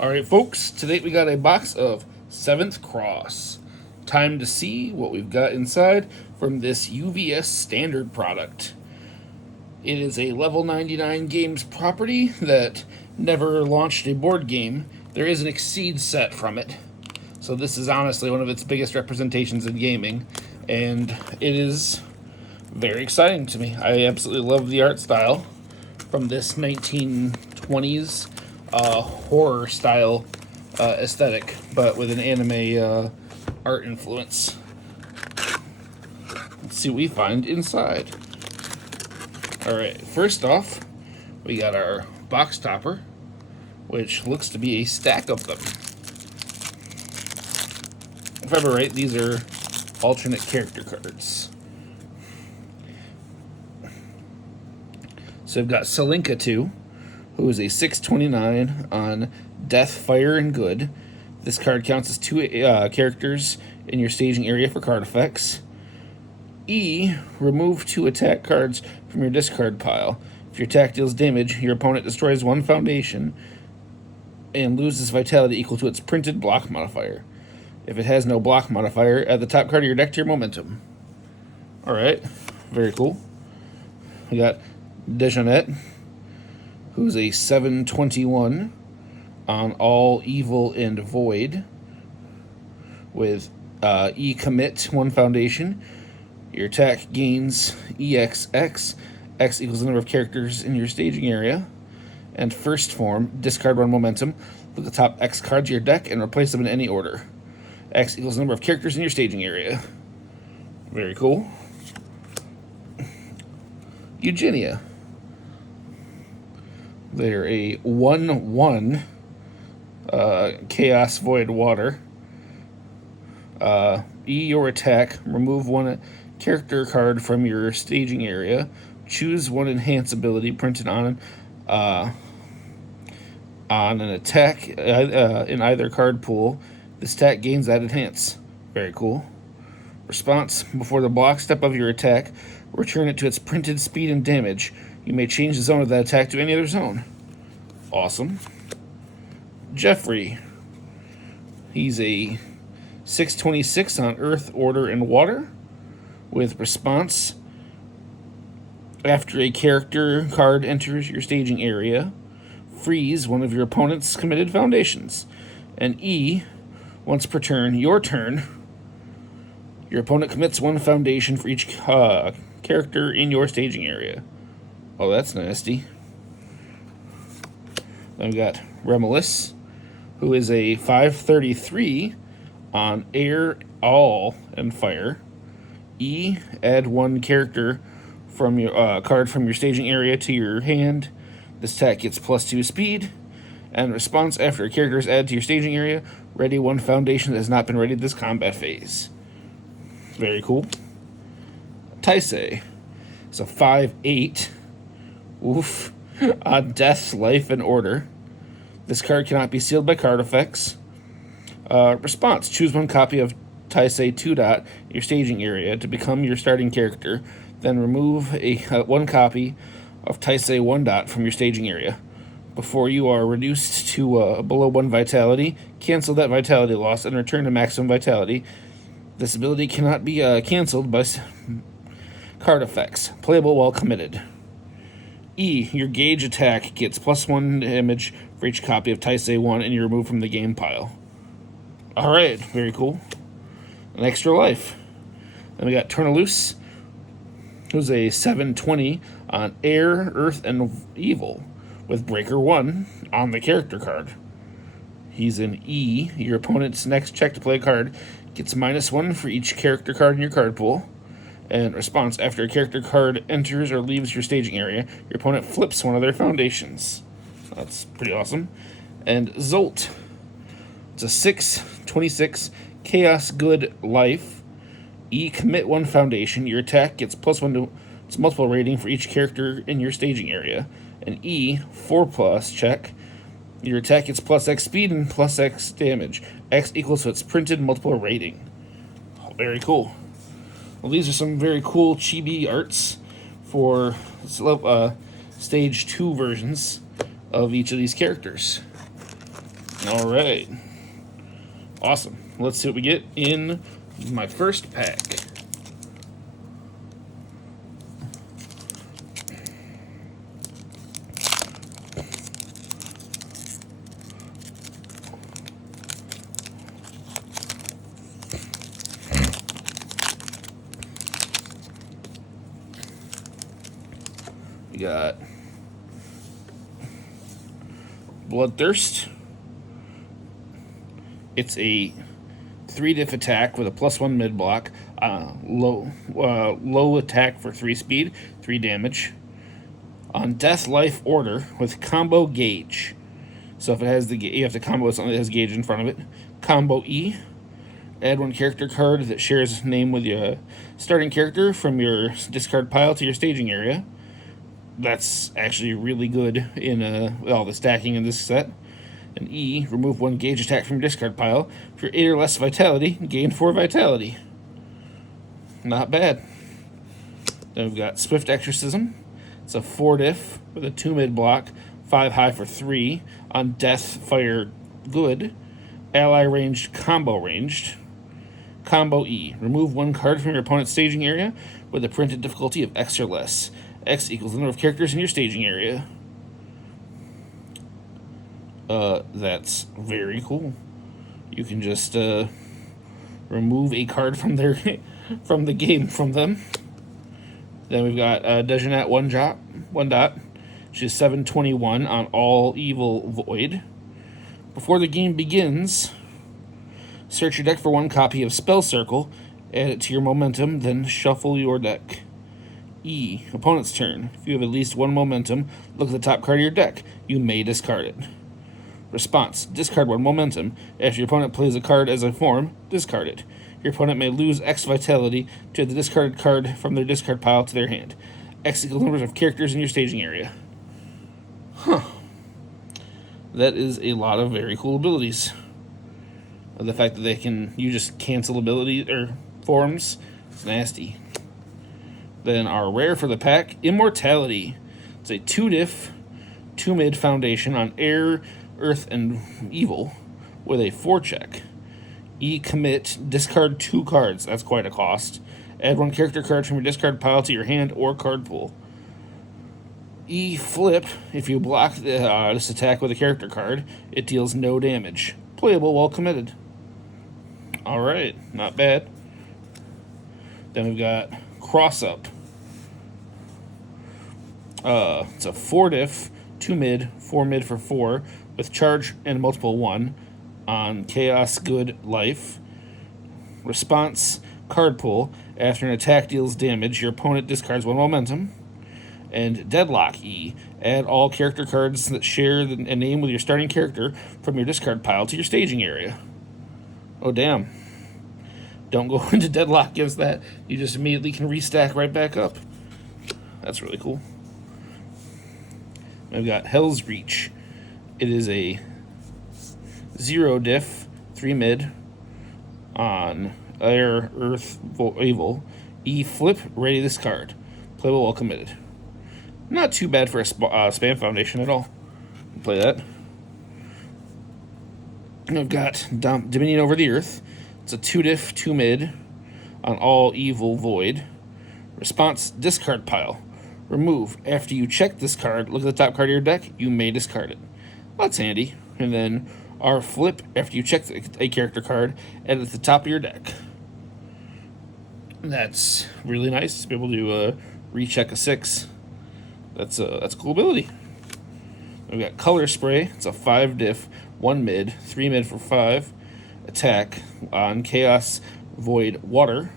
Alright, folks, today we got a box of 7th Cross. Time to see what we've got inside from this UVS standard product. It is a level 99 games property that never launched a board game. There is an Exceed set from it. So this is honestly one of its biggest representations in gaming, and it is very exciting to me. I absolutely love the art style from this 1920s horror style aesthetic, but with an anime art influence. Let's see what we find inside. Alright, first off, we got our box topper, which looks to be a stack of them. If I'm right, these are alternate character cards. So I've got Selinka 2, who is a 629 on Death, Fire, and Good. This card counts as 2 characters in your staging area for card effects. E, remove 2 attack cards from your discard pile. If your attack deals damage, your opponent destroys 1 foundation and loses vitality equal to its printed block modifier. If it has no block modifier, add the top card of your deck to your momentum. Alright, very cool. We got Dejonet, who's a 721 on All Evil and Void, with E commit 1 foundation. Your attack gains EXX. X equals the number of characters in your staging area. And first form, discard 1 momentum. Look at the top X cards of your deck and replace them in any order. X equals the number of characters in your staging area. Very cool. Eugenia. They're a 1/1 Chaos Void Water. E, your attack. Remove 1 character card from your staging area. Choose 1 enhance ability printed on an attack in either card pool. This attack gains that enhance. Very cool. Response: before the block step of your attack, return it to its printed speed and damage. You may change the zone of that attack to any other zone. Awesome. Jeffrey. He's a 626 on Earth, Order, and Water, with response: after a character card enters your staging area, freeze 1 of your opponent's committed foundations. And E, once per turn, your turn, your opponent commits 1 foundation for each character in your staging area. Oh, that's nasty. Then we got Remulus, who is a 533 on Air, All, and Fire. E, add 1 character from your card from your staging area to your hand. This attack gets +2 speed. And response: after a character is added to your staging area, ready 1 foundation that has not been readied this combat phase. Very cool. Taisei. So 5/8. Oof. On Death, Life, and Order. This card cannot be sealed by card effects. Response: choose 1 copy of Taisei 2 in your staging area to become your starting character. Then remove 1 copy of Taisei 1 from your staging area. Before you are reduced to below 1 vitality, cancel that vitality loss and return to maximum vitality. This ability cannot be canceled by card effects. Playable while committed. E, your gauge attack gets +1 damage for each copy of Taisei 1 and you're removed from the game pile. Alright, very cool. An extra life. Then we got Turnaloose, who's a 720 on Air, Earth, and Evil, with Breaker 1 on the character card. He's an E. Your opponent's next check to play a card gets -1 for each character card in your card pool. And response: after a character card enters or leaves your staging area, your opponent flips 1 of their foundations. That's pretty awesome. And Zolt. It's a 626 Chaos Good Life. E, commit 1 foundation. Your attack gets +1 to its multiple rating for each character in your staging area. And E, 4+ check. Your attack gets +X speed and +X damage. X equals to its printed multiple rating. Oh, very cool. Well, these are some very cool chibi arts for stage 2 versions of each of these characters. All right. Awesome. Let's see what we get in my first pack. We got Bloodthirst. It's a 3-diff attack with a +1 mid block, low attack for 3 speed, 3 damage. On Death Life Order with combo gauge. So if it has you have to combo something that has gauge in front of it. Combo E. Add 1 character card that shares name with your starting character from your discard pile to your staging area. That's actually really good in all the stacking in this set. And E, remove 1 gauge attack from your discard pile. For 8 or less vitality, gain 4 vitality. Not bad. Then we've got Swift Exorcism. It's a 4-diff with a 2 mid block, 5 high for 3. On Death, Fire, Good. Ally ranged, combo ranged. Combo E, remove 1 card from your opponent's staging area with a printed difficulty of X or less. X equals the number of characters in your staging area. That's very cool. You can just remove a card from their from the game from them. Then we've got Dejanat 1 dot. She's 721 on all evil void. Before the game begins, search your deck for 1 copy of Spell Circle, add it to your momentum, then shuffle your deck. E, opponent's turn. If you have at least 1 momentum, look at the top card of your deck. You may discard it. Response, discard 1 momentum. After your opponent plays a card as a form, discard it. Your opponent may lose X vitality to add the discarded card from their discard pile to their hand. X equals numbers of characters in your staging area. Huh. That is a lot of very cool abilities. The fact that you just cancel ability or forms, it's nasty. Then our rare for the pack, Immortality. It's a 2-diff, 2 mid foundation on air, earth, and evil with a 4-check. E, commit, discard 2 cards. That's quite a cost. Add 1 character card from your discard pile to your hand or card pool. E, flip. If you block this attack with a character card, it deals no damage. Playable while committed. Alright, not bad. Then we've got Cross Up. It's a 4-diff, 2 mid, 4 mid for 4, with charge and multiple 1 on Chaos Good Life. Response, card pull. After an attack deals damage, your opponent discards 1 momentum. And Deadlock E, add all character cards that share a name with your starting character from your discard pile to your staging area. Oh, damn. Don't go into Deadlock against that. You just immediately can restack right back up. That's really cool. I've got Hell's Reach. It is a 0-diff, 3 mid on air, earth, evil. E, flip, ready this card. Playable while committed. Not too bad for a spam foundation at all. Play that. And I've got Dominion Over the Earth. It's a 2-diff, 2 mid on all evil void. Response, discard pile. Remove. After you check this card, look at the top card of your deck, you may discard it. That's handy. And then our flip, after you check a character card, add it at the top of your deck. That's really nice to be able to recheck a 6. That's a cool ability. We've got Color Spray. It's a 5-diff, 1 mid, 3 mid for 5. Attack on Chaos Void Water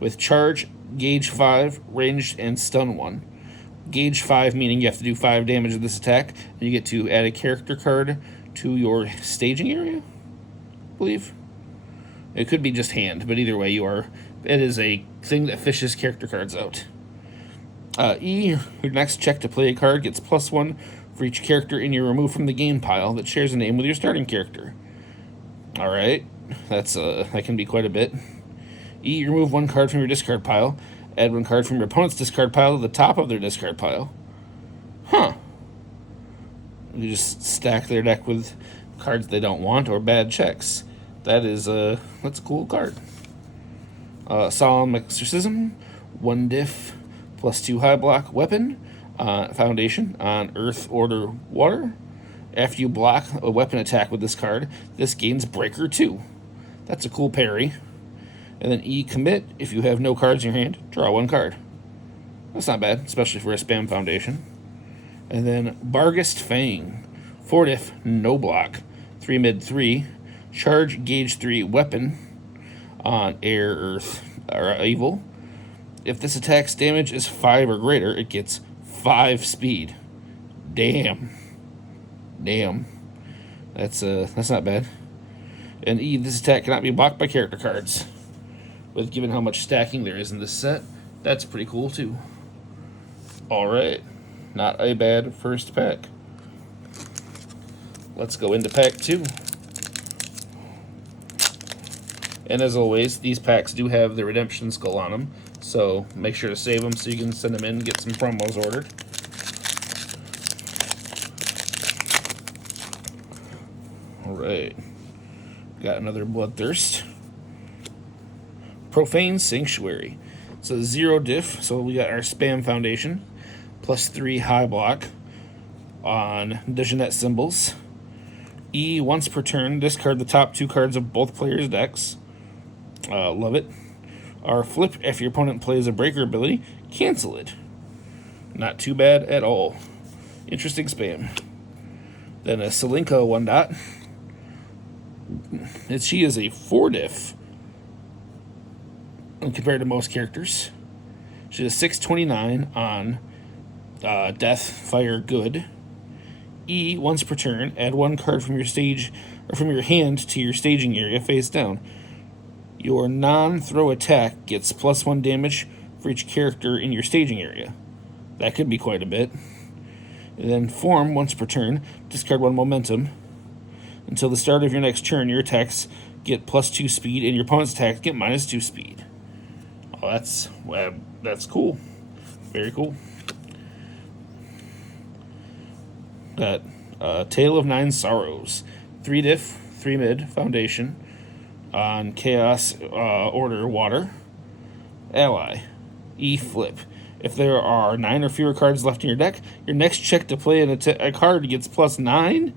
with charge, gauge 5, ranged, and stun 1. Gauge 5 meaning you have to do 5 damage with this attack, and you get to add a character card to your staging area, I believe. It could be just hand, but either way, it is a thing that fishes character cards out. E, your next check to play a card gets +1 for each character in your remove from the game pile that shares a name with your starting character. Alright, that can be quite a bit. E, remove 1 card from your discard pile. Add 1 card from your opponent's discard pile to the top of their discard pile. Huh. You just stack their deck with cards they don't want or bad checks. That's a cool card. Solemn Exorcism, 1 diff, +2 high block weapon, foundation on Earth, Order, Water. After you block a weapon attack with this card, this gains Breaker 2. That's a cool parry. And then E, commit. If you have no cards in your hand, draw 1 card. That's not bad, especially for a spam foundation. And then Barghest Fang, 4 diff, no block, 3 mid 3, charge gauge 3 weapon on Air, Earth, or Evil. If this attack's damage is 5 or greater, it gets 5 speed. Damn. That's not bad. And E, this attack cannot be blocked by character cards. With given how much stacking there is in this set, that's pretty cool too. Alright, not a bad first pack. Let's go into pack 2. And as always, these packs do have the redemption skull on them, so make sure to save them so you can send them in and get some promos ordered. Alright, got another Bloodthirst. Profane Sanctuary. So 0 diff, so we got our spam foundation, +3 high block on Dejanet symbols. E, once per turn, discard the top 2 cards of both players' decks. Love it. Our flip, if your opponent plays a breaker ability, cancel it. Not too bad at all. Interesting spam. Then a Selinka 1 dot. She is a 4 diff compared to most characters. She has 629 on Death, Fire, Good. E, once per turn, add 1 card from your stage or from your hand to your staging area face down. Your non-throw attack gets +1 damage for each character in your staging area. That could be quite a bit. And then form, once per turn, discard 1 momentum. Until the start of your next turn, your attacks get +2 speed, and your opponent's attacks get -2 speed. Oh, that's cool. Very cool. Got Tale of 9 Sorrows. 3 diff, 3 mid, foundation on Chaos, Order, Water. Ally. E, flip. If there are 9 or fewer cards left in your deck, your next check to play a card gets +9?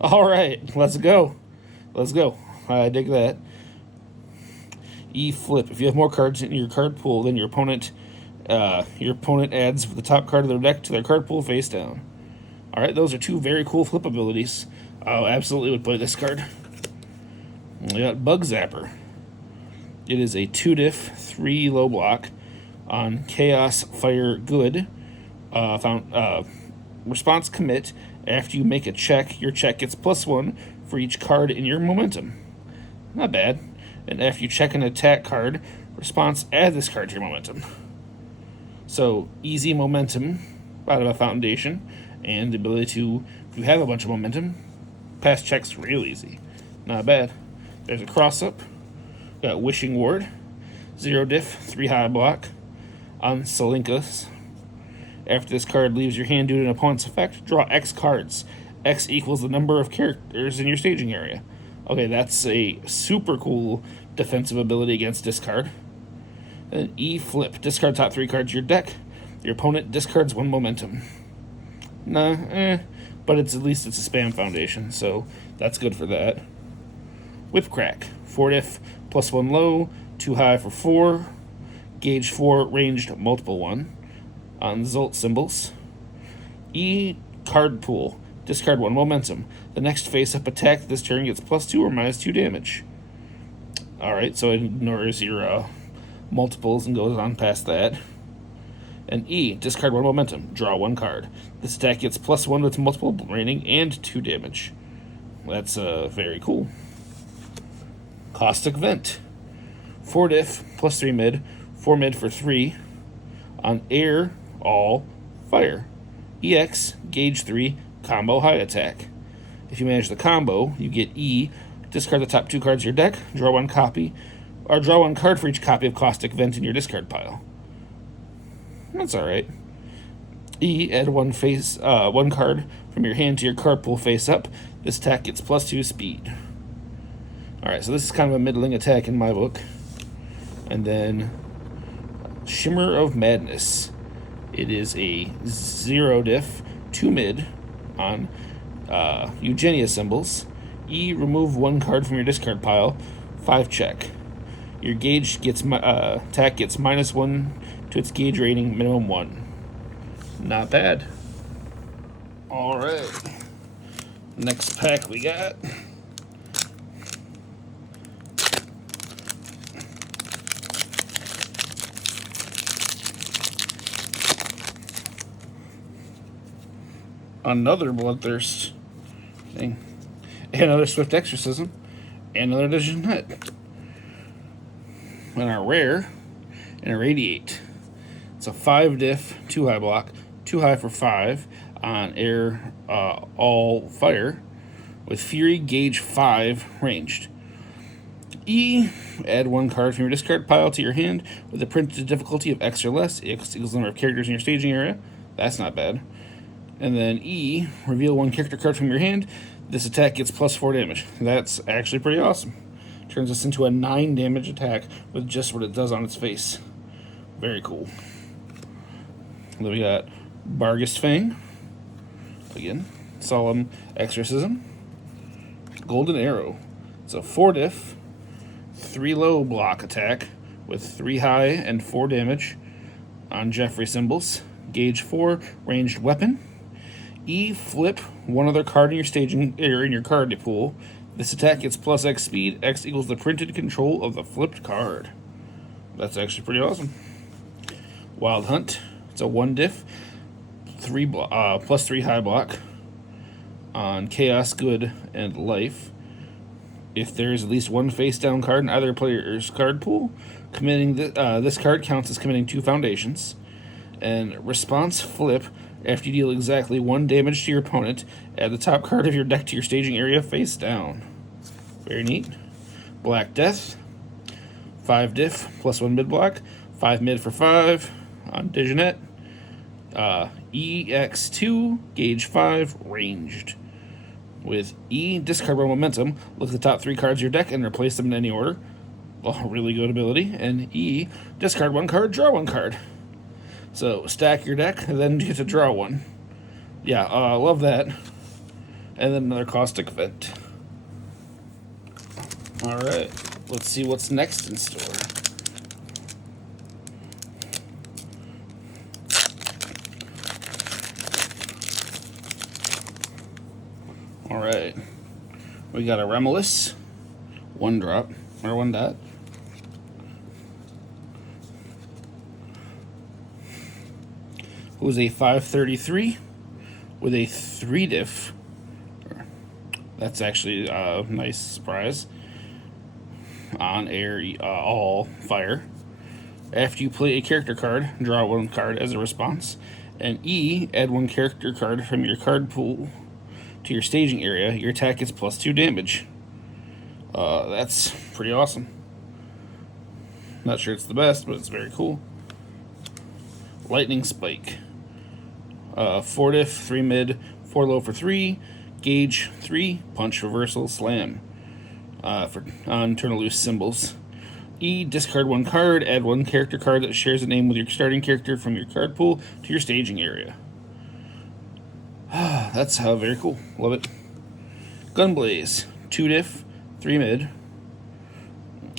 Alright, let's go. I dig that. E, flip. If you have more cards in your card pool than your opponent adds the top card of their deck to their card pool face down. Alright, those are 2 very cool flip abilities. I absolutely would play this card. We got Bug Zapper. It is a 2 diff, 3 low block on Chaos, Fire, Good. Response commit. After you make a check, your check gets +1 for each card in your momentum. Not bad. And after you check an attack card, response, add this card to your momentum. So, easy momentum out of a foundation, and the ability to, if you have a bunch of momentum, pass checks real easy. Not bad. There's a cross-up. Got Wishing Ward. 0 diff, 3 high block on Selinkas. After this card leaves your hand due to an opponent's effect, draw X cards. X equals the number of characters in your staging area. Okay, that's a super cool defensive ability against discard. And E, flip. Discard top 3 cards of your deck. Your opponent discards 1 momentum. But at least it's a spam foundation, so that's good for that. Whip Crack. 4 diff, +1 low, 2 high for 4. Gauge 4, ranged multiple 1. On Zolt symbols. E, card pool. Discard 1 momentum. The next face-up attack this turn gets +2 or -2 damage. Alright, so it ignores your multiples and goes on past that. And E, discard 1 momentum. Draw 1 card. This attack gets +1 with multiple raining and 2 damage. That's very cool. Caustic Vent. 4 diff, +3 mid, 4 mid for 3. On Air, All, Fire. EX, gauge 3, combo high attack. If you manage the combo, you get E, discard the top 2 cards of your deck, draw 1 copy, or draw 1 card for each copy of Caustic Vent in your discard pile. That's alright. E, add 1 card from your hand to your card pool face up. This attack gets +2 speed. Alright, so this is kind of a middling attack in my book. And then Shimmer of Madness. It is a 0 diff, 2 mid on Eugenia symbols. E, remove 1 card from your discard pile, 5 check. Your gauge gets attack gets -1 to its gauge rating, minimum 1. Not bad. Alright. Next pack we got. Another Bloodthirst thing. Another Swift Exorcism. And another Digenette. And our rare, and Irradiate. It's a 5 diff, 2 high block, 2 high for 5 on air, all fire, with Fury gauge 5 ranged. E, add 1 card from your discard pile to your hand with a printed difficulty of X or less. X equals the number of characters in your staging area. That's not bad. And then E, reveal 1 character card from your hand. This attack gets +4 damage. That's actually pretty awesome. Turns this into a 9 damage attack with just what it does on its face. Very cool. And then we got Barghest Fang. Again, Solemn Exorcism. Golden Arrow. It's a 4 diff, 3 low block attack with 3 high and 4 damage on Jeffrey symbols. Gauge 4, ranged weapon. E, flip 1 other card in your staging area in your card pool. This attack gets +X speed. X equals the printed control of the flipped card. That's actually pretty awesome. Wild Hunt. It's a 1 diff, +3 high block on Chaos, Good, and Life. If there is at least 1 face down card in either player's card pool, committing this card counts as committing 2 foundations. And response flip. After you deal exactly 1 damage to your opponent, add the top card of your deck to your staging area face down. Very neat. Black Death. 5 diff, +1 mid block, 5 mid for 5 on Digenette. EX2, gauge 5, ranged. With E, discard 1 momentum. Look at the top 3 cards of your deck and replace them in any order. Oh, really good ability. And E, discard 1 card, draw 1 card. So stack your deck, and then you get to draw 1. Yeah, I love that. And then another Caustic Vent. Alright, let's see what's next in store. Alright, we got a Remulus, 1 drop, or 1 dot. Who's a 533 with a 3 diff. That's actually a nice surprise. On air, all fire. After you play a character card, draw 1 card as a response. And E, add 1 character card from your card pool to your staging area. Your attack gets +2 damage. That's pretty awesome. Not sure it's the best, but it's very cool. Lightning Spike. 4 diff, 3 mid, 4 low for 3, gauge 3, punch, reversal, slam. On turn loose symbols. E, discard 1 card, add 1 character card that shares a name with your starting character from your card pool to your staging area. That's very cool. Love it. Gunblaze. 2 diff, 3 mid.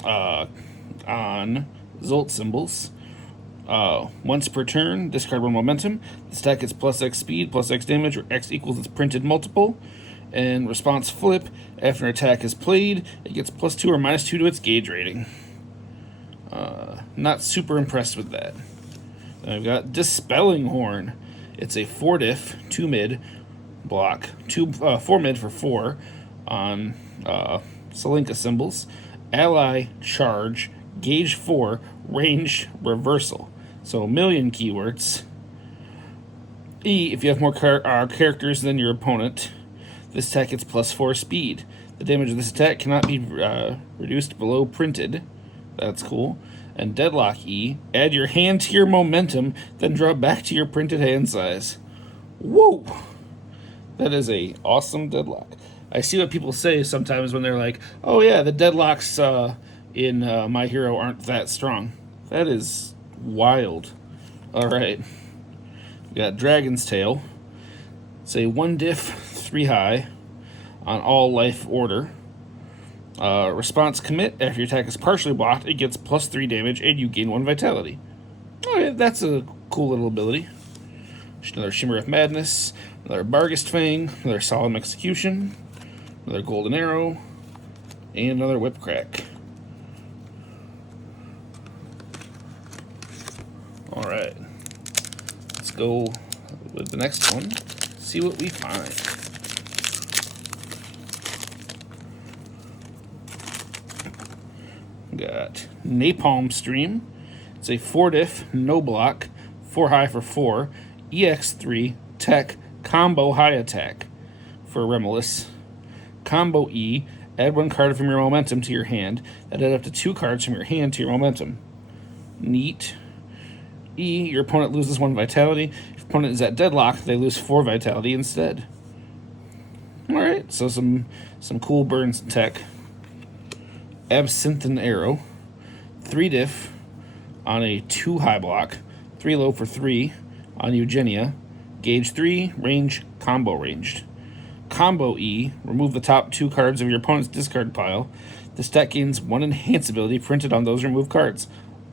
On Zolt symbols. Once per turn, discard 1 momentum. This attack gets +X speed, +X damage, or X equals its printed multiple. And response flip. After an attack is played, it gets +2 or -2 to its gauge rating. Not super impressed with that. Then I've got Dispelling Horn. It's a 4 diff, 2 mid block, 4 mid for 4 on Selinka symbols. Ally, charge, gauge 4, range, reversal. So a million keywords. E, if you have more characters than your opponent, this attack gets +4 speed. The damage of this attack cannot be reduced below printed. That's cool. And Deadlock E, add your hand to your momentum, then draw back to your printed hand size. Whoa! That is a awesome Deadlock. I see what people say sometimes when they're like, "Oh yeah, the deadlocks in My Hero aren't that strong." That is wild. All right, we got Dragon's Tail. It's a 1 diff, 3 high on all life order. Response commit. After your attack is partially blocked, it gets +3 damage and you gain 1 vitality. Okay, that's a cool little ability. Just another Shimmer of Madness, another Barghest Fang, another Solemn Execution, another Golden Arrow, and another Whip Crack. Alright, let's go with the next one, see what we find. Got Napalm Stream. It's a 4-diff, no block, 4 high for 4, EX3, tech, combo high attack for Remolus. Combo E, add 1 card from your momentum to your hand, and add up to 2 cards from your hand to your momentum. Neat. E, your opponent loses 1 vitality. If your opponent is at deadlock, they lose 4 vitality instead. Alright, so some cool burns and tech. Absinthe Arrow, 3-diff on a 2 high block, 3 low for 3 on Eugenia, gauge 3, range, combo ranged. Combo E, remove the top 2 cards of your opponent's discard pile. This deck gains 1 enhance ability printed on those removed cards.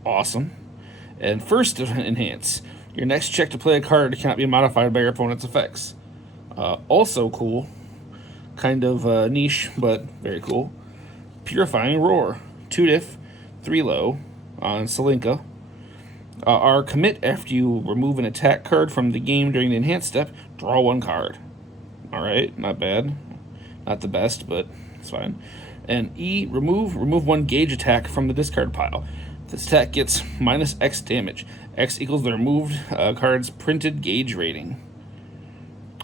Awesome. And first enhance, your next check to play a card cannot be modified by your opponent's effects. Also cool, kind of niche, but very cool. Purifying Roar, 2-diff, 3 low on Selinka. Our commit after you remove an attack card from the game during the enhanced step, draw 1 card. Alright, not bad. Not the best, but it's fine. And E, remove 1 gauge attack from the discard pile. This attack gets -X damage. X equals the removed card's printed gauge rating.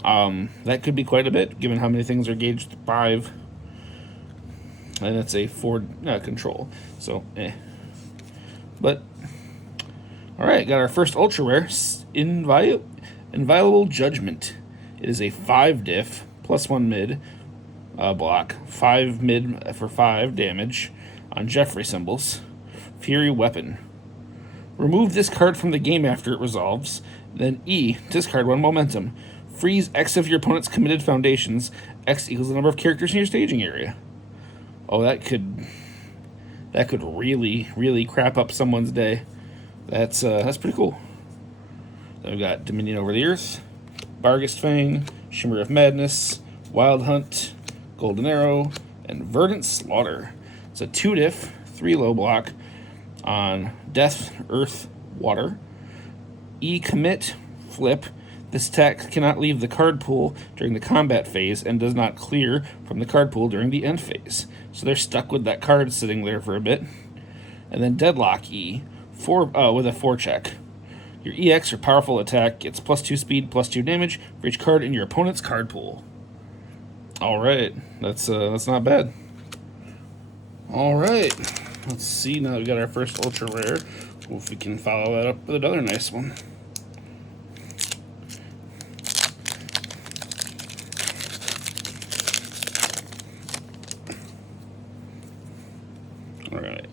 That could be quite a bit, given how many things are gauged 5. And it's a 4 control, so But, alright, got our first ultra rare, Inviolable Judgment. It is a 5-diff, +1 mid block, 5 mid for 5 damage on Jeffrey symbols. Fury Weapon. Remove this card from the game after it resolves. Then E, discard 1 momentum. Freeze X of your opponent's committed foundations. X equals the number of characters in your staging area. Oh, that could really, really crap up someone's day. That's pretty cool. Then we've got Dominion Over the Earth, Barghest Fang, Shimmer of Madness, Wild Hunt, Golden Arrow, and Verdant Slaughter. It's a 2-diff, 3 low block on Death, Earth, Water. E commit, flip. This attack cannot leave the card pool during the combat phase and does not clear from the card pool during the end phase. So they're stuck with that card sitting there for a bit. And then Deadlock E, with a 4 check. Your EX or powerful attack gets +2 speed, +2 damage for each card in your opponent's card pool. Alright, that's not bad. Alright, let's see, now we got our first ultra rare. We'll if we can follow that up with another nice one. Alright,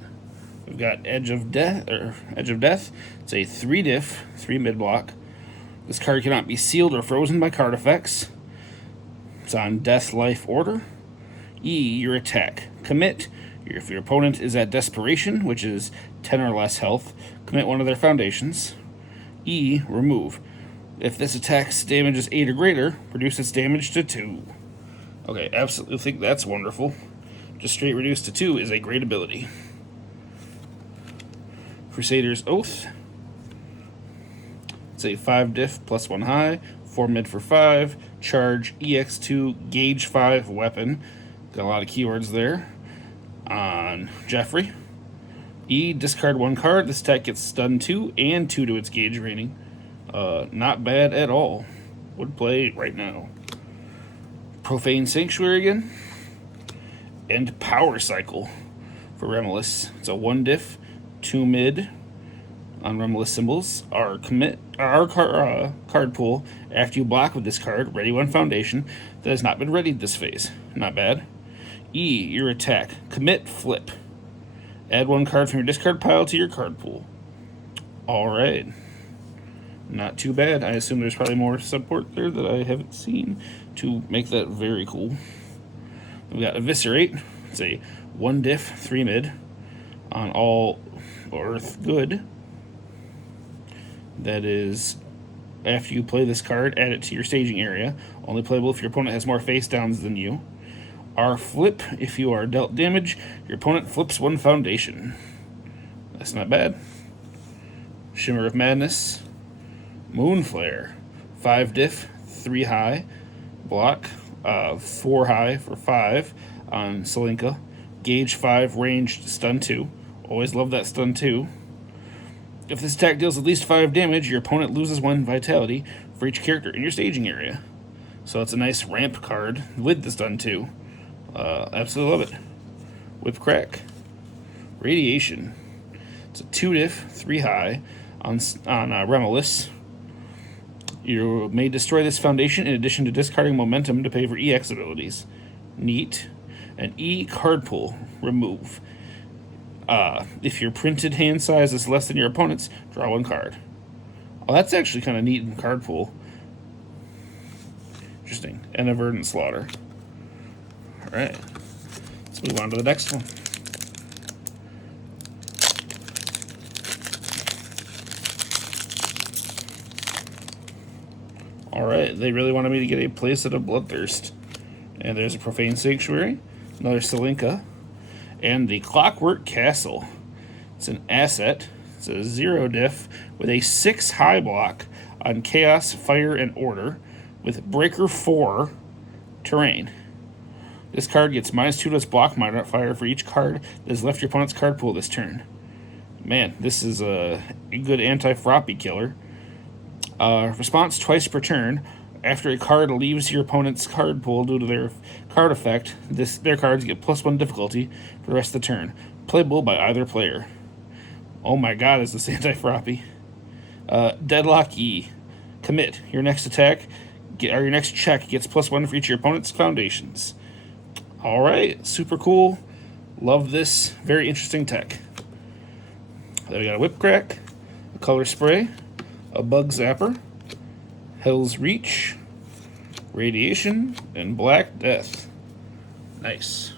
we've got Edge of Death. It's a 3-diff, 3 mid block. This card cannot be sealed or frozen by card effects. It's on Death, Life, Order. E, your attack. Commit. If your opponent is at Desperation, which is 10 or less health, commit 1 of their foundations. E, remove. If this attack's damage is 8 or greater, reduce its damage to 2. Okay, absolutely think that's wonderful. Just straight reduced to 2 is a great ability. Crusader's Oath. It's a 5-diff, +1 high, 4 mid for 5, charge, EX2, gauge 5 weapon. Got a lot of keywords there. On Jeffrey. E, discard 1 card. This attack gets stun 2 and 2 to its gauge rating. Not bad at all. Would play right now. Profane Sanctuary again. And Power Cycle for Remolus. It's a 1-diff, 2 mid, on Remless symbols are card pool after you block with this card, ready one foundation that has not been readied this phase. Not bad. E, your attack. Commit, flip. Add one card from your discard pile to your card pool. Alright. Not too bad. I assume there's probably more support there that I haven't seen to make that very cool. We've got Eviscerate. It's a 1 diff, 3 mid on all Earth good. That is, after you play this card, add it to your staging area. Only playable if your opponent has more face downs than you. R, flip. If you are dealt damage, your opponent flips 1 foundation. That's not bad. Shimmer of Madness. Moonflare. 5 diff, 3 high. Block. 4 high for 5 on Selinka. Gauge 5, ranged, stun 2. Always love that stun 2. If this attack deals at least 5 damage, your opponent loses 1 vitality for each character in your staging area. So it's a nice ramp card with the stun 2. Absolutely love it. Whip Crack. Radiation. It's a 2 diff, 3 high on Remless. You may destroy this foundation in addition to discarding momentum to pay for EX abilities. Neat. And E, card pool. Remove. If your printed hand size is less than your opponent's, draw 1 card. Oh, that's actually kind of neat in card pool. Interesting. And a Verdant Slaughter. Alright. Let's move on to the next one. Alright, they really wanted me to get a Place of Bloodthirst. And there's a Profane Sanctuary, another Selinka, and the Clockwork Castle. It's an asset. It's a 0 diff with a 6 high block on Chaos, Fire, and Order with Breaker 4 terrain. This card gets -2 to its block modifier for each card that has left your opponent's card pool this turn. Man, this is a good anti-Froppy killer. Response twice per turn. After a card leaves your opponent's card pool due to their card effect, their cards get +1 difficulty for the rest of the turn. Playable by either player. Oh my god, is this anti-Froppy. Deadlock E. Commit. Your next attack, your next check gets +1 for each of your opponent's foundations. Alright, super cool. Love this. Very interesting tech. Then we got a Whip Crack, a Color Spray, a Bug Zapper, Hell's Reach, Radiation, and Black Death. Nice.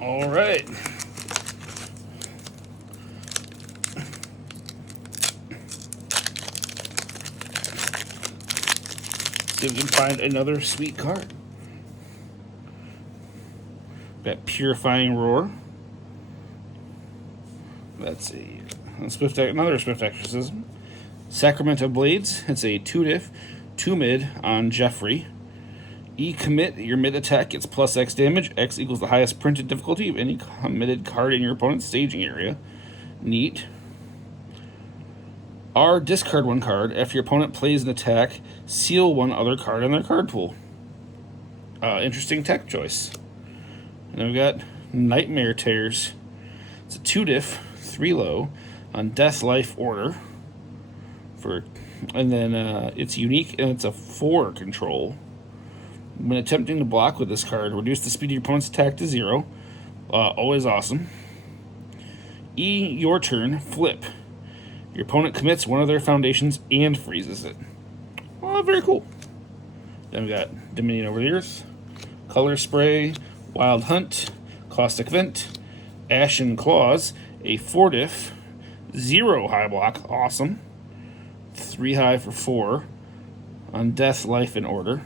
Alright. See if we can find another sweet card. Got Purifying Roar. Let's see. Another Swift Exorcism. Sacramento Blades. It's a 2 diff, 2 mid on Jeffrey. E, commit. Your mid attack gets +X damage. X equals the highest printed difficulty of any committed card in your opponent's staging area. Neat. R, discard 1 card. After your opponent plays an attack, seal 1 other card in their card pool. Interesting tech choice. And then we got Nightmare Tears. It's a 2 diff, 3 low on Death, Life, Order. And then it's unique and it's a 4 control. When attempting to block with this card, reduce the speed of your opponent's attack to 0. Always awesome. E, your turn, flip. Your opponent commits 1 of their foundations and freezes it. Very cool. Then we got Dominion Over the Earth, Color Spray, Wild Hunt, Caustic Vent, Ashen Claws, a 4 diff, 0 high block, awesome. 3 high for 4 on Death, Life, and Order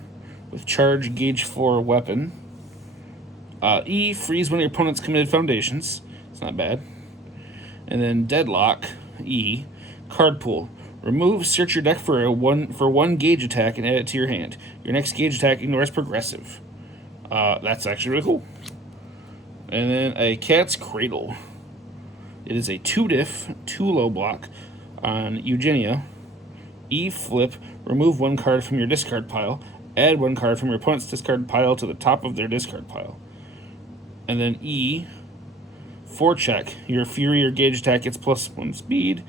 with Charge, Gauge 4 weapon. E, freeze 1 of your opponent's committed foundations. It's not bad. And then Deadlock E, card pool. Remove, search your deck for one gauge attack and add it to your hand. Your next gauge attack ignores progressive. That's actually really cool. And then a Cat's Cradle. It is a 2 diff, 2 low block on Eugenia. E, flip, remove 1 card from your discard pile. Add 1 card from your opponent's discard pile to the top of their discard pile. And then E, forecheck. Your Fury or Gauge attack gets +1 speed.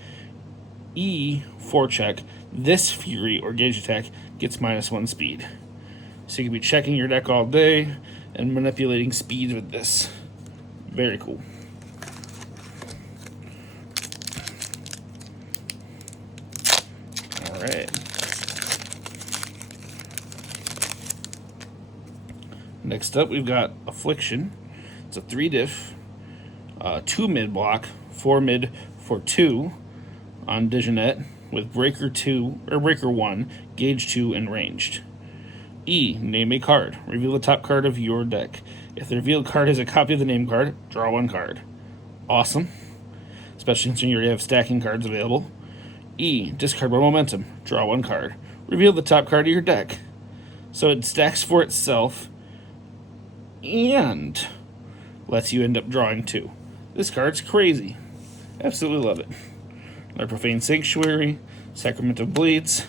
E, forecheck, this Fury or Gauge attack gets -1 speed. So you can be checking your deck all day and manipulating speeds with this. Very cool. Alright. Next up, we've got Affliction. It's a 3-diff, 2 mid block, 4 mid for 2 on Diginet with Breaker 2 or Breaker 1, Gauge 2, and Ranged. E, name a card. Reveal the top card of your deck. If the revealed card is a copy of the name card, draw 1 card. Awesome. Especially since you already have stacking cards available. E, discard 1 momentum. Draw 1 card. Reveal the top card of your deck. So it stacks for itself and lets you end up drawing 2. This card's crazy. Absolutely love it. Another Profane Sanctuary, Sacrament of Blades.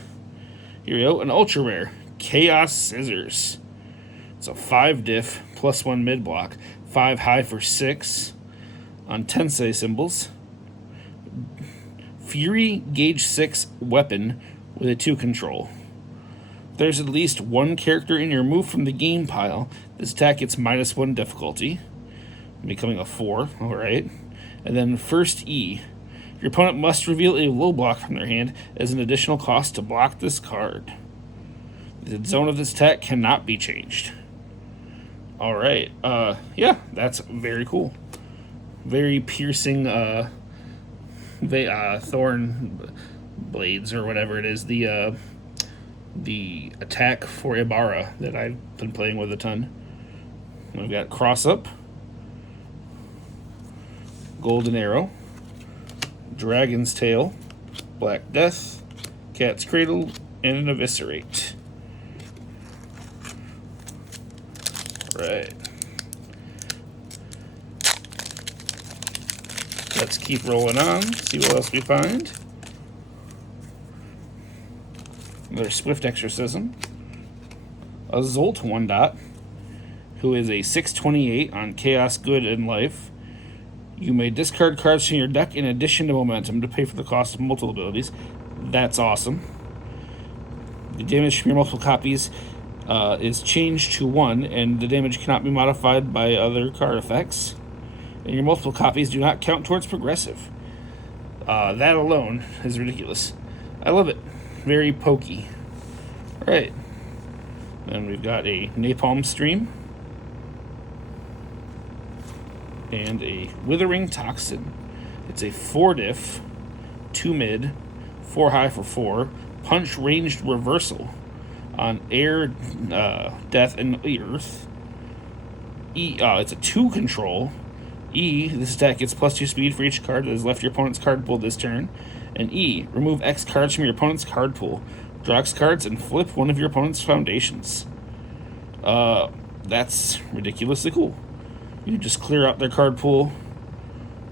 Here we go, an ultra rare, Chaos Scissors. It's a 5-diff, +1 mid block, 5 high for 6 on Tensei symbols. Fury Gauge 6 weapon with a 2 control. If there's at least 1 character in your move from the game pile, this attack gets -1 difficulty, becoming a 4, alright. And then first E. Your opponent must reveal a low block from their hand as an additional cost to block this card. The zone of this attack cannot be changed. Alright, yeah, that's very cool. Very piercing, thorn blades or whatever it is, the attack for Ibarra that I've been playing with a ton. We've got Cross Up, Golden Arrow, Dragon's Tail, Black Death, Cat's Cradle, and an Eviscerate. Right. Let's keep rolling on, see what else we find. Another Swift Exorcism. A Zolt 1-dot, who is a 6/28 on Chaos, Good, and Life. You may discard cards from your deck in addition to momentum to pay for the cost of multiple abilities. That's awesome. The damage from your multiple copies is changed to 1, and the damage cannot be modified by other card effects. And your multiple copies do not count towards progressive. That alone is ridiculous. I love it. Very pokey. Alright. Then we've got a Napalm Stream. And a Withering Toxin. It's a 4-diff, 2 mid, 4 high for 4, punch ranged reversal on air, death, and earth. E, it's a 2 control. E, this attack gets +2 speed for each card that has left your opponent's card pool this turn. And E, remove X cards from your opponent's card pool. Draw X cards and flip one of your opponent's foundations. That's ridiculously cool. You just clear out their card pool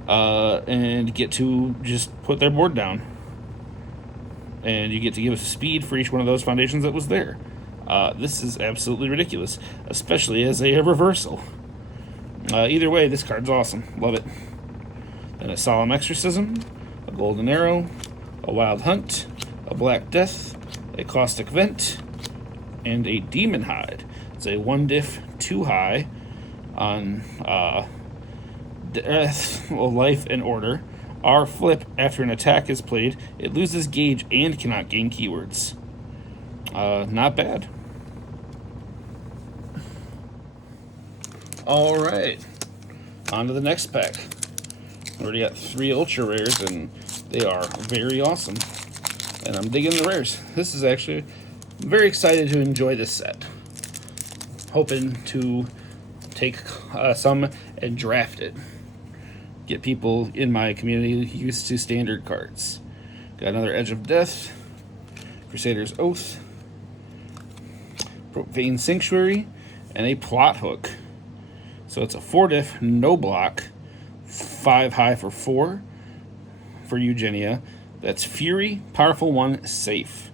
and get to just put their board down. And you get to give us speed for each one of those foundations that was there. This is absolutely ridiculous, especially as a reversal. Either way, this card's awesome. Love it. Then a Solemn Exorcism, a Golden Arrow, a Wild Hunt, a Black Death, a Caustic Vent, and a Demon Hide. It's a 1-diff, 2 high on Death, Life, and Order. R flip, after an attack is played, it loses gauge and cannot gain keywords. Not bad. Alright, on to the next pack. We already got 3 ultra rares, and they are very awesome. And I'm digging the rares. This is actually, I'm very excited to enjoy this set. Hoping to take some and draft it. Get people in my community used to standard cards. Got another Edge of Death, Crusader's Oath, Profane Sanctuary, and a Plot Hook. So it's a 4-diff, no block, 5 high for 4 for Eugenia. That's Fury, Powerful 1, Safe.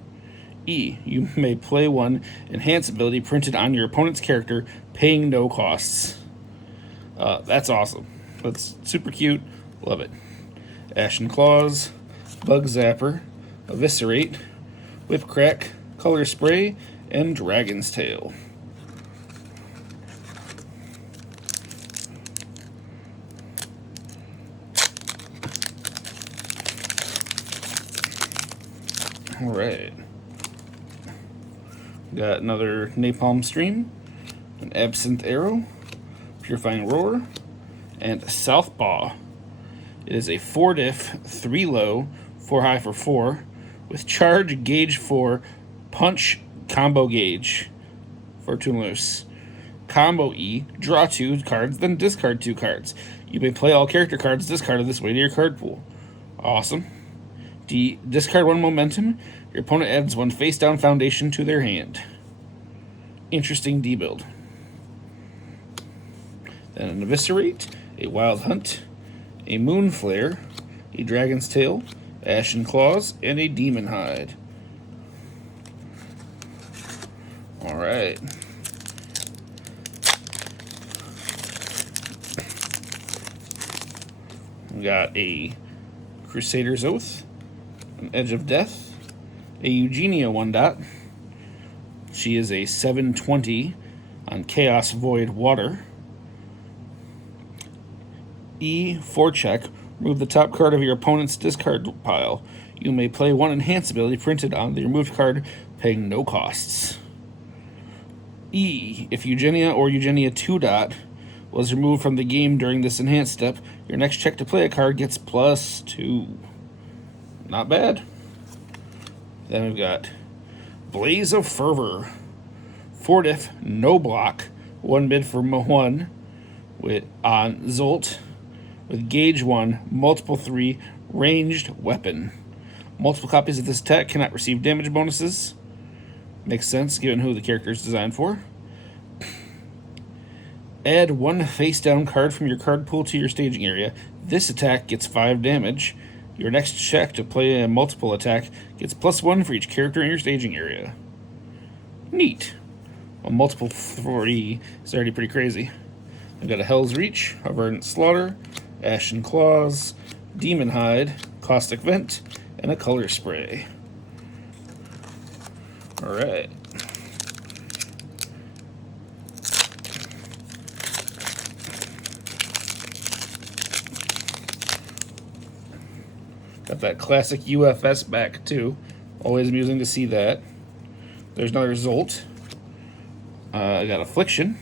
E, you may play 1 enhance ability printed on your opponent's character, paying no costs. That's awesome. That's super cute. Love it. Ashen Claws, Bug Zapper, Eviscerate, Whip Crack, Color Spray, and Dragon's Tail. Alright. Got another Napalm Stream, an Absinthe Arrow, Purifying Roar, and Southpaw. It is a 4-diff, 3 low, 4 high for 4, with charge, gauge 4, punch, combo gauge for Tune Loose. Combo E, draw 2 cards, then discard 2 cards. You may play all character cards discarded this way to your card pool. Awesome. Discard 1 momentum. Your opponent adds 1 face down foundation to their hand. Interesting D-build. Then an Eviscerate, a Wild Hunt, a Moon Flare, a Dragon's Tail, Ashen Claws, and a Demon Hide. Alright. We got a Crusader's Oath, an Edge of Death, a Eugenia 1-dot. She is a 7/20 on Chaos Void Water. E, 4-check, remove the top card of your opponent's discard pile. You may play 1 enhance ability printed on the removed card, paying no costs. E, if Eugenia or Eugenia 2-dot was removed from the game during this enhanced step, your next check to play a card gets +2. Not bad. Then we've got Blaze of Fervor. 4-diff, no block, 1 bid for 1 with on Zolt with gauge 1, multiple 3, ranged weapon. Multiple copies of this attack cannot receive damage bonuses. Makes sense given who the character is designed for. Add 1 face down card from your card pool to your staging area. This attack gets 5 damage. Your next check to play a multiple attack gets +1 for each character in your staging area. Neat. A multiple 3 is already pretty crazy. I've got a Hell's Reach, a Verdant Slaughter, Ashen Claws, Demon Hide, Caustic Vent, and a Color Spray. Alright. Got that classic UFS back, too. Always amusing to see that. There's another Zolt. I got Affliction.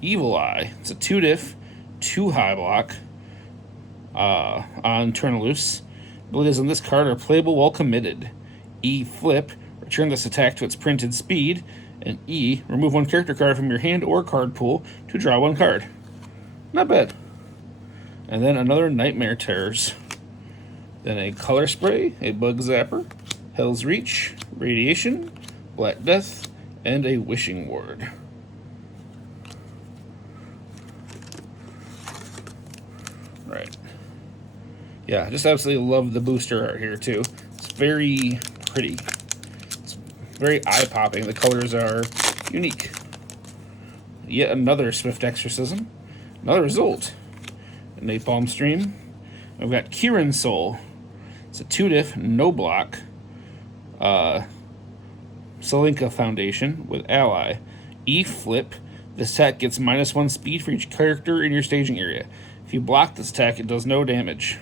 Evil Eye. It's a 2-diff, 2 high block on Turn Loose. Abilities on this card are playable while committed. E, flip. Return this attack to its printed speed. And E, remove 1 character card from your hand or card pool to draw 1 card. Not bad. And then another Nightmare Terrors. Then a Color Spray, a Bug Zapper, Hell's Reach, Radiation, Black Death, and a Wishing Ward. Right. Yeah, I just absolutely love the booster art here, too. It's very pretty. It's very eye-popping. The colors are unique. Yet another Swift Exorcism. Another Result. A Napalm Stream. We've got Kieran Soul. It's a 2-diff, no block. Salinka Foundation with Ally. E, flip. This attack gets -1 speed for each character in your staging area. If you block this attack, it does no damage.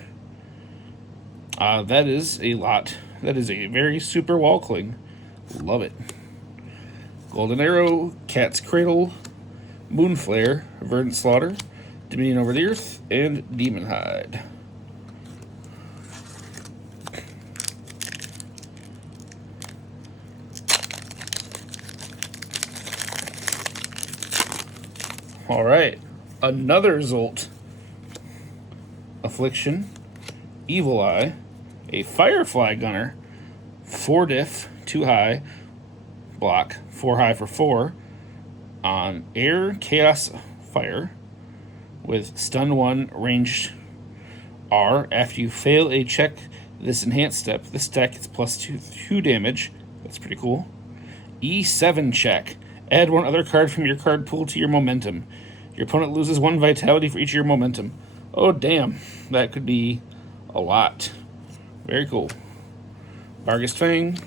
That is a lot. That is a very super wall cling. Love it. Golden Arrow, Cat's Cradle, Moon Flare, Verdant Slaughter, Dominion Over the Earth, and Demon Hide. Alright, another Zolt. Affliction, Evil Eye, a Firefly Gunner, 4-diff, 2 high, block, 4 high for 4, on Air Chaos Fire, with Stun 1, Ranged R. After you fail a check this enhanced step, this attack gets +2 damage. That's pretty cool. E7 check. Add 1 other card from your card pool to your momentum. Your opponent loses 1 vitality for each of your momentum. Oh, damn. That could be a lot. Very cool. Barghest Fang,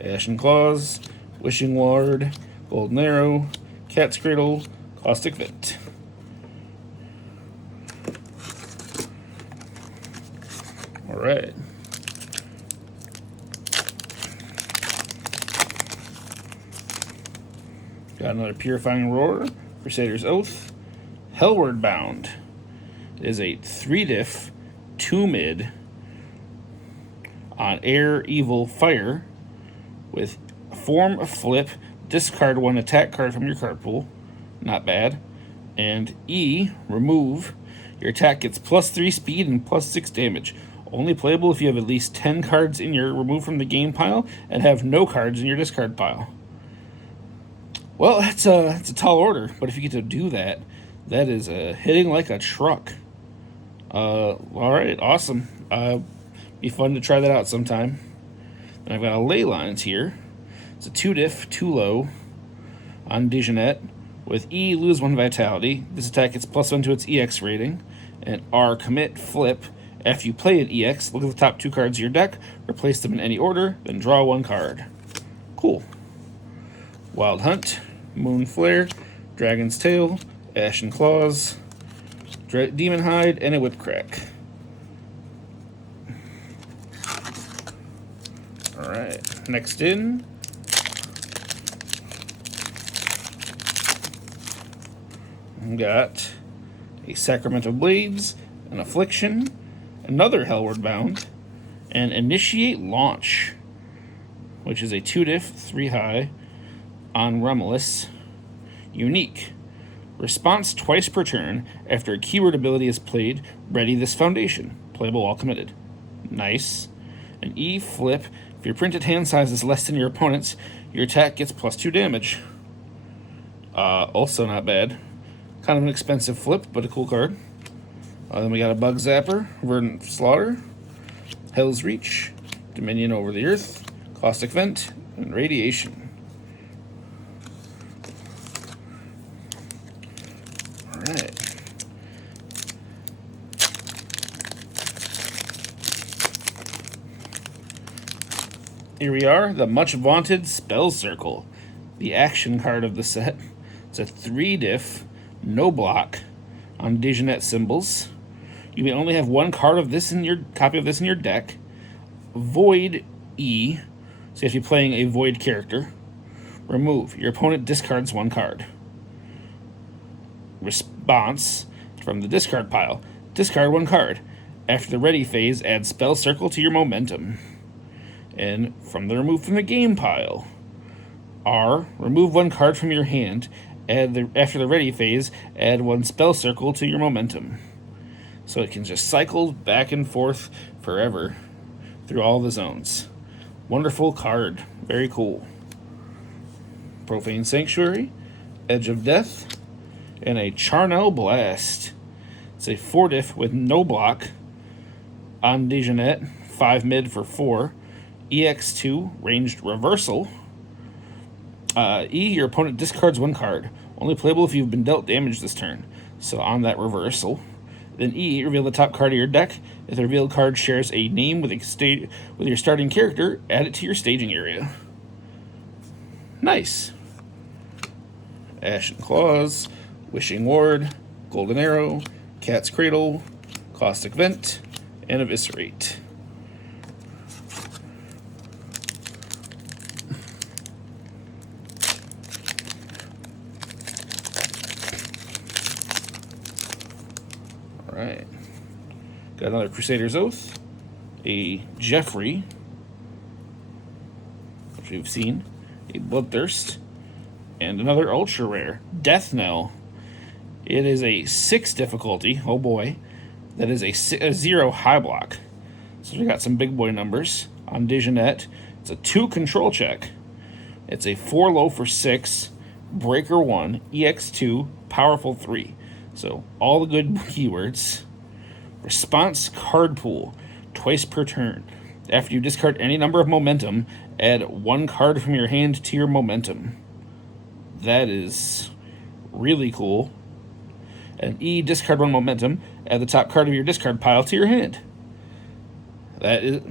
Ashen Claws, Wishing Ward, Golden Arrow, Cat's Cradle, Caustic Vent. Alright. Got another Purifying Roar, Crusader's Oath, Hellward Bound. It is a 3-diff, 2-mid on Air, Evil, Fire with Form, Flip, discard 1 attack card from your card pool. Not bad. And E, remove. Your attack gets +3 speed and +6 damage. Only playable if you have at least 10 cards in your remove from the game pile and have no cards in your discard pile. Well, that's a tall order, but if you get to do that, that is hitting like a truck. All right, awesome. Be fun to try that out sometime. And I've got a Ley Lines here. It's a 2-diff, 2-low on Dejanette. With E, lose 1 vitality. This attack gets +1 to its EX rating. And R, commit, flip. After you play an EX, look at the top 2 cards of your deck, replace them in any order, then draw 1 card. Cool. Wild Hunt, Moon Flare, Dragon's Tail, Ashen Claws, Demon Hide, and a Whip Crack. Alright, next in. We got a Sacramental Blades, an Affliction, another Hellward Bound, and Initiate Launch, which is a 2-diff, 3-high on Remulus. Unique. Response twice per turn after a keyword ability is played. Ready this foundation. Playable while committed. Nice. An E, flip. If your printed hand size is less than your opponent's, your attack gets +2 damage. Also not bad. Kind of an expensive flip, but a cool card. Then we got a Bug Zapper, Verdant Slaughter, Hell's Reach, Dominion over the Earth, Caustic Vent, and Radiation. Alright. Here we are, the much vaunted Spell Circle, the action card of the set. It's a 3-diff, no block on Dejanette symbols. You may only have 1 card of this in your copy of this in your deck. Void E. So if you're playing a void character, remove. Your opponent discards 1 card. Response from the discard pile. Discard 1 card. After the ready phase, add Spell Circle to your momentum. And from the remove from the game pile. R. Remove 1 card from your hand. After the ready phase, add 1 Spell Circle to your momentum. So it can just cycle back and forth forever through all the zones. Wonderful card. Very cool. Profane Sanctuary, Edge of Death, and a Charnel Blast. It's a 4-diff with no block on Dejanette, 5 mid for 4. EX2, ranged reversal. E, your opponent discards 1 card. Only playable if you've been dealt damage this turn. So on that reversal. Then E, reveal the top card of your deck. If the revealed card shares a name with your starting character, add it to your staging area. Nice. Ashen Claws, Wishing Ward, Golden Arrow, Cat's Cradle, Caustic Vent, and Eviscerate. Alright. Got another Crusader's Oath, a Jeffrey, which we've seen, a Bloodthirst, and another ultra rare, Death Knell. It is a 6 difficulty, oh boy. That is a 0 high block. So we got some big boy numbers. On Dejanette, it's a 2 control check. It's a 4 low for 6, Breaker 1, EX2, Powerful 3. So all the good keywords. Response card pool, twice per turn. After you discard any number of momentum, add 1 card from your hand to your momentum. That is really cool. And E, discard 1 momentum, add the top card of your discard pile to your hand. That is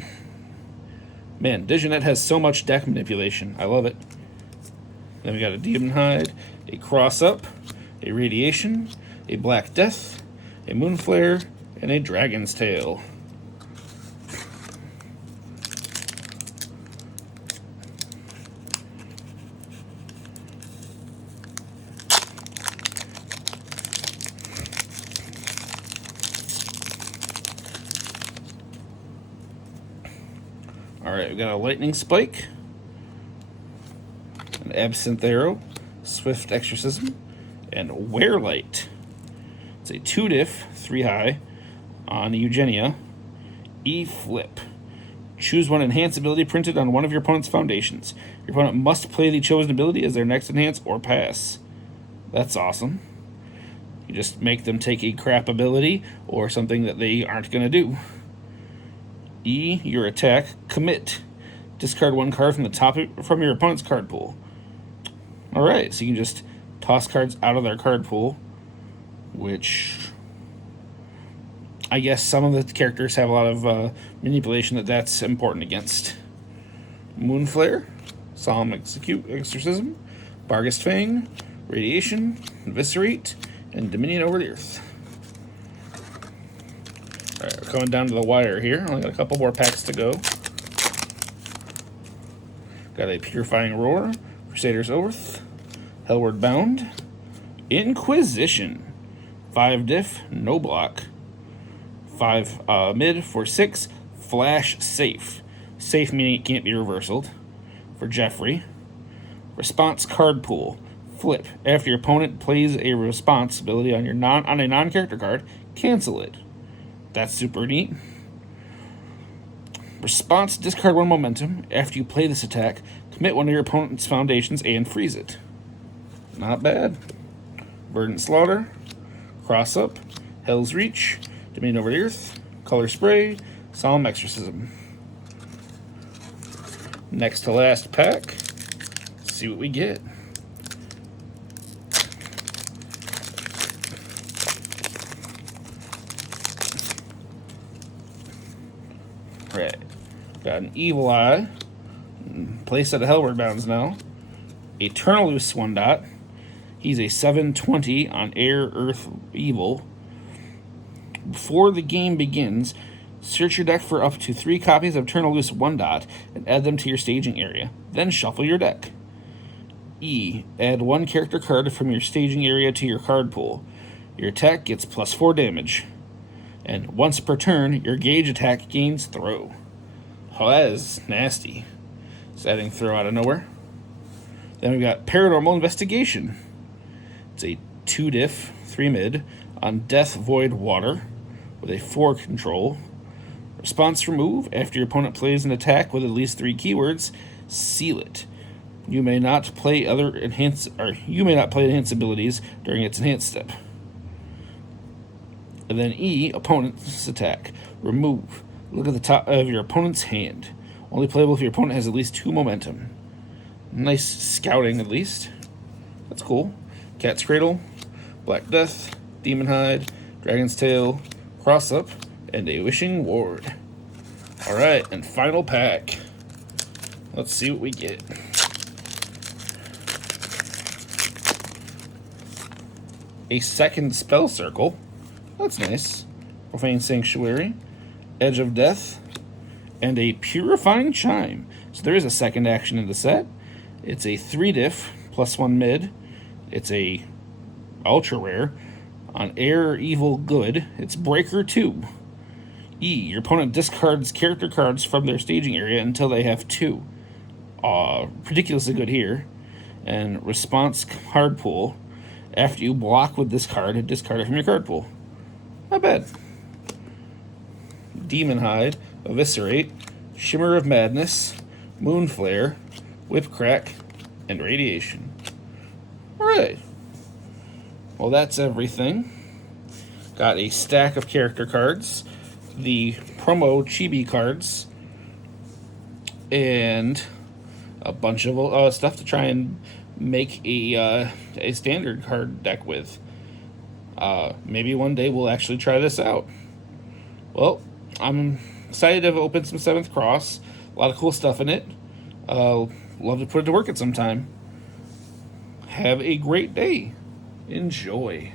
Man, Diginet has so much deck manipulation. I love it. Then we got a Demon Hide, a Cross Up, a Radiation, a Black Death, a Moonflare, and a Dragon's Tail. Alright, we got a Lightning Spike, an Absinthe Arrow, Swift Exorcism, and Wearlight. It's a 2-diff, 3-high on Eugenia. E-Flip. Choose one enhance ability printed on one of your opponent's foundations. Your opponent must play the chosen ability as their next enhance or pass. That's awesome. You just make them take a crap ability or something that they aren't going to do. E, your attack, commit. Discard one card from your opponent's card pool. Alright, so you can just toss cards out of their card pool, which I guess some of the characters have a lot of manipulation that's important against. Moonflare, Solemn Exorcism, Barghest Fang, Radiation, Eviscerate, and Dominion over the Earth. Alright, we're coming down to the wire here. Only got a couple more packs to go. Got a Purifying Roar, Crusader's Oath, Hellward Bound, Inquisition, 5-diff, no block, 5 mid for 6, Flash Safe. Safe meaning it can't be reversaled. For Jeffrey. Response card pool. Flip. After your opponent plays a response ability on a non-character card, cancel it. That's super neat. Response, discard 1 momentum. After you play this attack, commit one of your opponent's foundations and freeze it. Not bad. Verdant Slaughter, Cross Up, Hell's Reach, Dominion over the Earth, Color Spray, Solemn Exorcism. Next to last pack. Let's see what we get. Right. Got an Evil Eye. Place at the Hellward Bounds now. Eternal Loose 1-dot. He's a 7/20 on Air, Earth, Evil. Before the game begins, search your deck for up to 3 copies of Eternal Loose 1-dot and add them to your staging area. Then shuffle your deck. E. Add 1 character card from your staging area to your card pool. Your attack gets +4 damage. And once per turn, your gauge attack gains throw. Oh, that is nasty. It's adding throw out of nowhere. Then we've got Paranormal Investigation. It's a 2-diff, 3-mid on Death Void Water with a 4 control. Response remove. After your opponent plays an attack with at least 3 keywords, seal it. You may not play enhance abilities during its enhance step. And then E, opponent's attack. Remove. Look at the top of your opponent's hand. Only playable if your opponent has at least 2 momentum. Nice scouting, at least. That's cool. Cat's Cradle, Black Death, Demon Hide, Dragon's Tail, Cross Up, and a Wishing Ward. Alright, and final pack. Let's see what we get. A second Spell Circle. That's nice. Profane Sanctuary, Edge of Death, and a Purifying Chime. So there is a second action in the set. It's a 3-diff, +1 mid. It's a ultra rare. On Air, Evil, Good, it's Breaker 2. E, your opponent discards character cards from their staging area until they have 2. Ridiculously good here. And Response card pool. After you block with this card, discard it from your card pool. Not bad. Demon Hide, Eviscerate, Shimmer of Madness, Moonflare, Whipcrack, and Radiation. Alright. Well, that's everything. Got a stack of character cards, the promo chibi cards, and a bunch of stuff to try and make a standard card deck with. Maybe one day we'll actually try this out. Well, I'm excited to open some 7th Cross. A lot of cool stuff in it. Love to put it to work at some time. Have a great day. Enjoy.